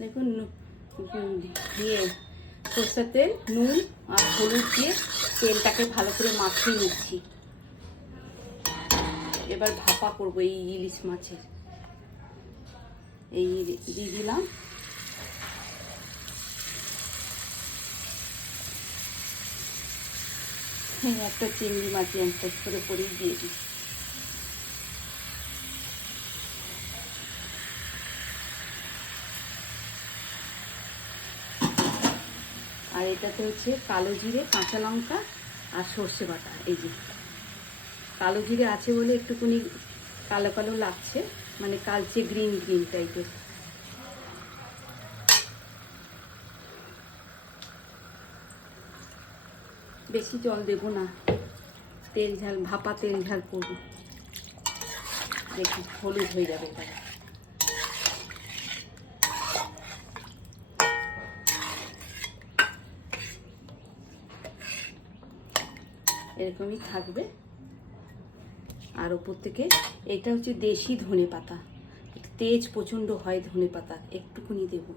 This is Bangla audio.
দেখুন দিয়ে সরষের তেল, নুন আর হলুদ দিয়ে তেলটাকে ভালো করে মাখিয়ে নিচ্ছি। এবার ভাপা করবো এই ইলিশ মাছের। এই দিয়ে দিলাম। একটা চিংড়ি মাছ একটা করে পরেই দিয়ে দিই। আর এটাতে হচ্ছে কালো জিরে, কাঁচা লঙ্কা আর সর্ষে বাটা। এই যে কালো জিরে আছে বলে একটুখানি কালো কালো লাগছে, মানে কালচে গ্রিন গ্রিন টাইপের। বেশি জল দেব না, তেল ঝাল ভাপা তেল ঝাল করবো। দেখি হলুদ হয়ে যাবে এটা। এরকমই থাকবে। আর ওপর থেকে এটা হচ্ছে দেশি ধনে পাতা, তেজ প্রচণ্ড হয় ধনে পাতা, একটুকুনি দেবো।